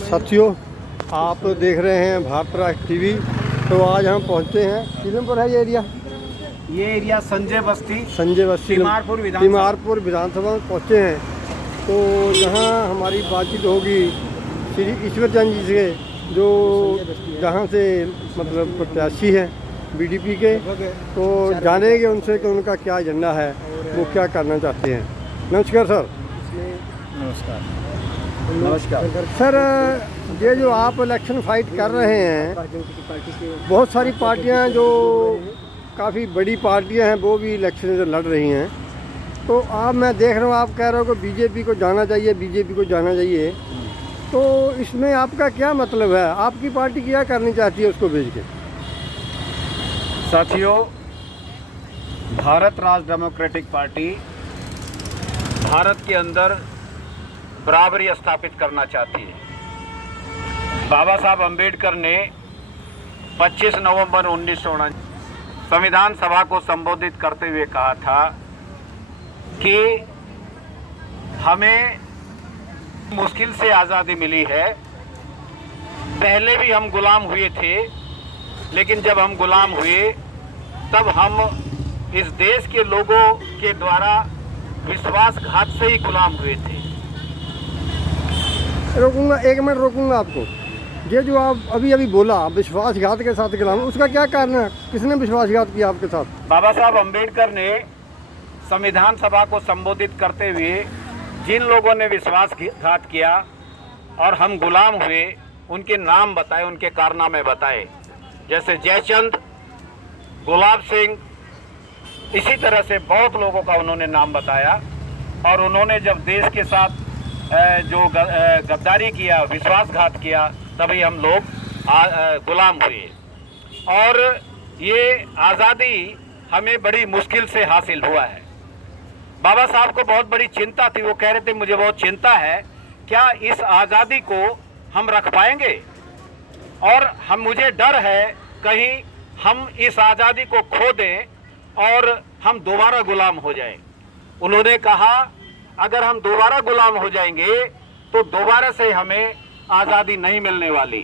साथियों, आप देख रहे हैं भारत राष्ट्र टीवी। तो आज हम पहुंचे हैं, सीलमपुर है ये एरिया संजय बस्ती तिमारपुर विधानसभा में पहुंचे हैं। तो यहाँ हमारी बातचीत होगी श्री ईश्वर चंद जी से, जो जहाँ से मतलब प्रत्याशी हैं बीडीपी के। तो जानेंगे उनसे कि उनका क्या एजेंडा है, वो क्या करना चाहते हैं। नमस्कार सर। नमस्कार सर, ये जो आप इलेक्शन फाइट कर रहे हैं, बहुत सारी पार्टियां जो काफ़ी बड़ी पार्टियां हैं वो भी इलेक्शन से लड़ रही हैं। तो आप, मैं देख रहा हूँ आप कह रहे हो कि बीजेपी को जाना चाहिए, बीजेपी को जाना चाहिए। तो इसमें आपका क्या मतलब है? आपकी पार्टी क्या करनी चाहती है उसको भेज के? साथियों, भारत राष्ट्र डेमोक्रेटिक पार्टी भारत के अंदर बराबरी स्थापित करना चाहती है। बाबा साहब अंबेडकर ने 25 नवंबर 1949 संविधान सभा को संबोधित करते हुए कहा था कि हमें मुश्किल से आज़ादी मिली है। पहले भी हम गुलाम हुए थे, लेकिन जब हम गुलाम हुए तब हम इस देश के लोगों के द्वारा विश्वासघात से ही गुलाम हुए थे। रोकूंगा, 1 मिनट रोकूंगा आपको। ये जो आप अभी बोला विश्वासघात के साथ गुलाम, उसका क्या कारण है? किसने विश्वासघात किया आपके साथ? बाबा साहब अंबेडकर ने संविधान सभा को संबोधित करते हुए जिन लोगों ने विश्वासघात किया और हम गुलाम हुए, उनके नाम बताए, उनके कारनामे बताए। जैसे जयचंद, गुलाब सिंह, इसी तरह से बहुत लोगों का उन्होंने नाम बताया। और उन्होंने जब देश के साथ जो गद्दारी किया, विश्वासघात किया, तभी हम लोग गुलाम हुए। और ये आज़ादी हमें बड़ी मुश्किल से हासिल हुआ है। बाबा साहब को बहुत बड़ी चिंता थी। वो कह रहे थे मुझे बहुत चिंता है, क्या इस आज़ादी को हम रख पाएंगे? और मुझे डर है कहीं हम इस आज़ादी को खो दें और हम दोबारा गुलाम हो जाएं। उन्होंने कहा अगर हम दोबारा गुलाम हो जाएंगे तो दोबारा से हमें आज़ादी नहीं मिलने वाली,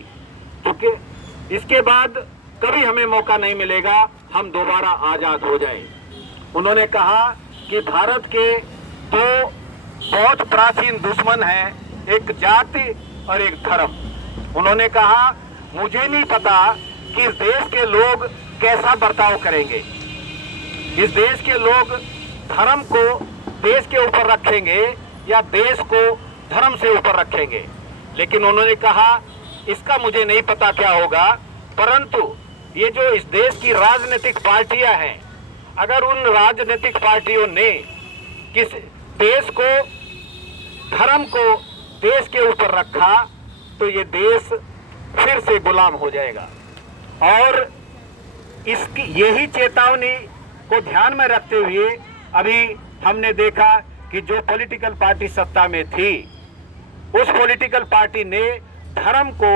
क्योंकि इसके बाद कभी हमें मौका नहीं मिलेगा हम दोबारा आज़ाद हो जाएं। उन्होंने कहा कि भारत के 2 बहुत प्राचीन दुश्मन हैं, एक जाति और एक धर्म। उन्होंने कहा मुझे नहीं पता कि इस देश के लोग कैसा बर्ताव करेंगे। इस देश के लोग धर्म को देश के ऊपर रखेंगे या देश को धर्म से ऊपर रखेंगे। लेकिन उन्होंने कहा इसका मुझे नहीं पता क्या होगा, परंतु ये जो इस देश की राजनीतिक पार्टियां हैं, अगर उन राजनीतिक पार्टियों ने किस देश को, धर्म को देश के ऊपर रखा तो ये देश फिर से गुलाम हो जाएगा। और इसकी यही चेतावनी को ध्यान में रखते हुए अभी हमने देखा कि जो पॉलिटिकल पार्टी सत्ता में थी, उस पॉलिटिकल पार्टी ने धर्म को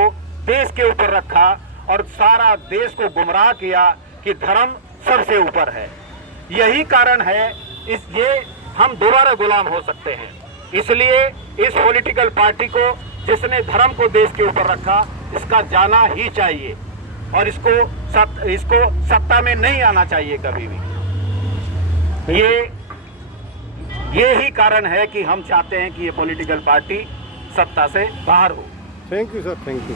देश के ऊपर रखा और सारा देश को गुमराह किया कि धर्म सबसे ऊपर है। यही कारण है ये हम दोबारा गुलाम हो सकते हैं। इसलिए इस पॉलिटिकल पार्टी को जिसने धर्म को देश के ऊपर रखा, इसका जाना ही चाहिए और इसको सत्ता में नहीं आना चाहिए कभी भी। ये ही कारण है कि हम चाहते हैं कि ये पॉलिटिकल पार्टी सत्ता से बाहर हो। Thank you sir, thank you.